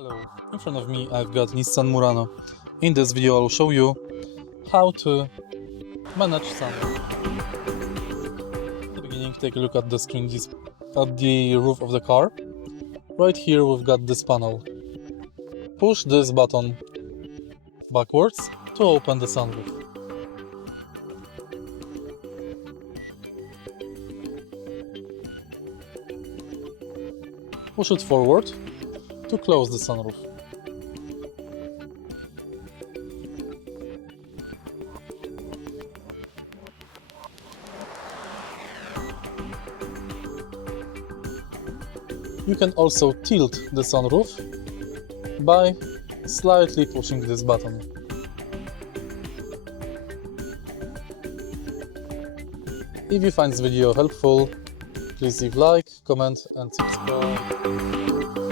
Hello, in front of me I've got Nissan Murano. In this video I'll show you how to manage sunroof. In the beginning, take a look at the screen, at the roof of the car. Right here we've got this panel. Push this button backwards to open the sunroof. Push it forward to close the sunroof. You can also tilt the sunroof by slightly pushing this button. If you find this video helpful, please leave like, comment and subscribe.